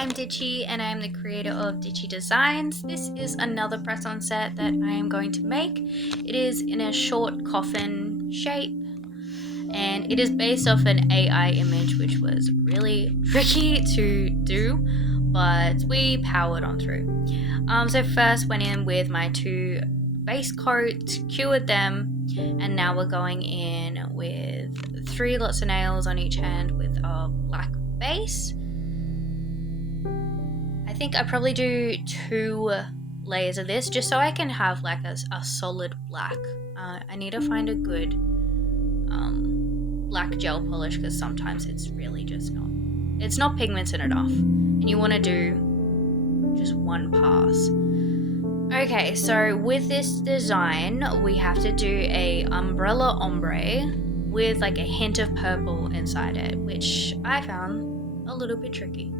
I'm Ditchy and I'm the creator of Ditchy Designs. This is another press-on set that I am going to make. It is in a short coffin shape and it is based off an AI image which was really tricky to do, but we powered on through. So first went in with my two base coats, cured them, and now we're going in with 3 lots of nails on each hand with a black base. I think I probably do 2 layers of this just so I can have like a solid black. I need to find a good black gel polish because sometimes it's really just not pigmented enough and you want to do just one pass. Okay, so with this design we have to do a umbrella ombre with like a hint of purple inside it, which I found a little bit tricky.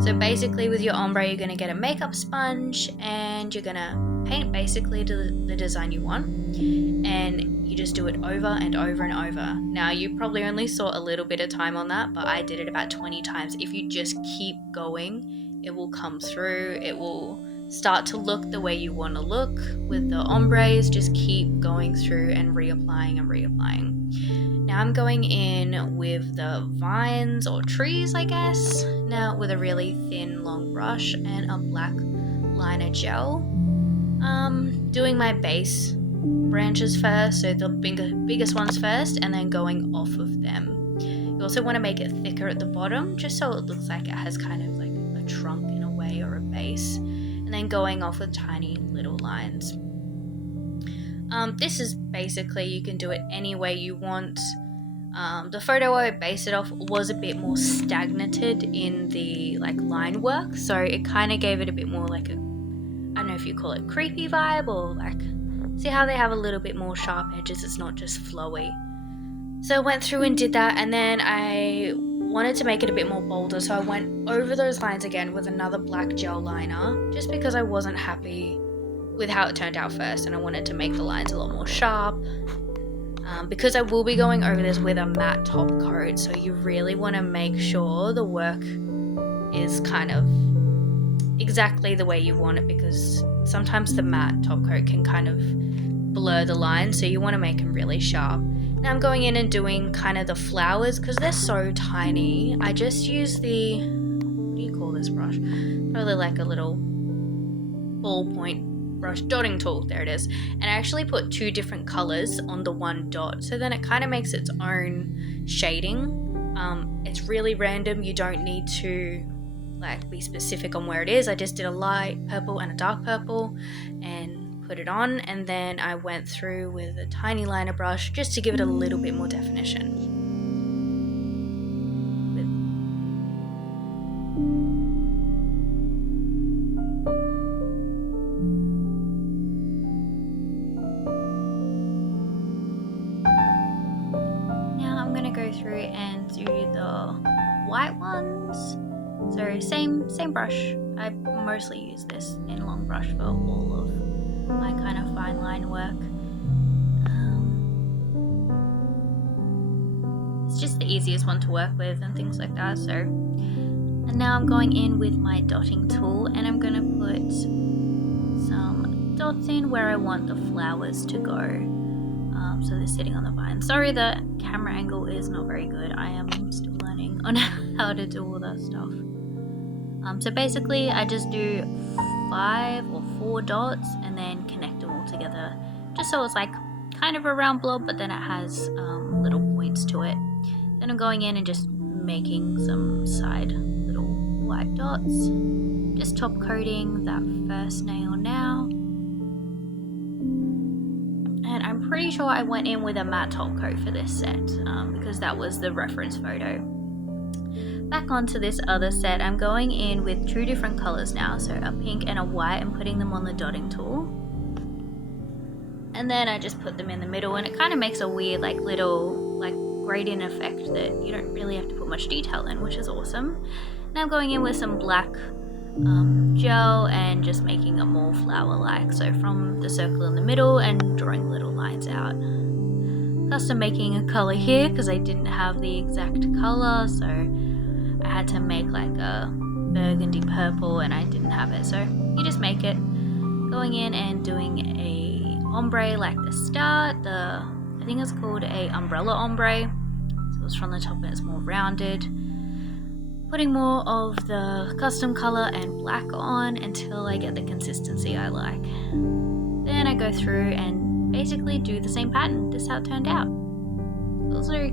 So basically with your ombre you're going to get a makeup sponge and you're going to paint basically to the design you want, and you just do it over and over and over. Now you probably only saw a little bit of time on that, but I did it about 20 times. If you just keep going, it will come through, it will start to look the way you want to look. With the ombres, just keep going through and reapplying and reapplying. Now I'm going in with the vines or trees, I guess, now with a really thin long brush and a black liner gel. Doing my base branches first, so the biggest ones first, and then going off of them. You also want to make it thicker at the bottom just so it looks like it has kind of like a trunk in a way or a base, and then going off with tiny little lines. This is basically, you can do it any way you want. The photo I based it off was a bit more stagnated in the like line work, so it kind of gave it a bit more like a, I don't know if you call it creepy vibe, or like, see how they have a little bit more sharp edges, it's not just flowy. So I went through and did that, and then I wanted to make it a bit more bolder, so I went over those lines again with another black gel liner, just because I wasn't happy with how it turned out first and I wanted to make the lines a lot more sharp. Because I will be going over this with a matte top coat, so you really want to make sure the work is kind of exactly the way you want it, because sometimes the matte top coat can kind of blur the lines, so you want to make them really sharp. Now I'm going in and doing kind of the flowers because they're so tiny. I just use the, what do you call this brush? Probably like a little ballpoint brush, dotting tool, there it is, and I actually put 2 different colors on the one dot, so then it kind of makes its own shading. It's really random, you don't need to like be specific on where it is. I just did a light purple and a dark purple and put it on, and then I went through with a tiny liner brush just to give it a little bit more definition. Go through and do the white ones. So same brush. I mostly use this in long brush for all of my kind of fine line work. It's just the easiest one to work with and things like that. So, and now I'm going in with my dotting tool and I'm gonna put some dots in where I want the flowers to go. So they're sitting on the vine. Sorry, the camera angle is not very good. I am still learning on how to do all that stuff. So basically I just do 5 or 4 dots and then connect them all together, just so it's like kind of a round blob, but then it has little points to it. Then I'm going in and just making some side little white dots, just top coating that first nail now. And I'm pretty sure I went in with a matte top coat for this set because that was the reference photo. Back onto this other set, I'm going in with 2 different colors now, so a pink and a white, and putting them on the dotting tool. And then I just put them in the middle, and it kind of makes a weird like little like gradient effect that you don't really have to put much detail in, which is awesome. Now I'm going in with some black gel and just making it more flower-like, so from the circle in the middle and drawing little lines out. Custom making a color here because I didn't have the exact color, so I had to make like a burgundy purple and I didn't have it, so you just make it. Going in and doing a ombre like the start, I think it's called a umbrella ombre, so it's from the top and it's more rounded. Putting more of the custom color and black on until I get the consistency I like. Then I go through and basically do the same pattern. This is how it turned out. Also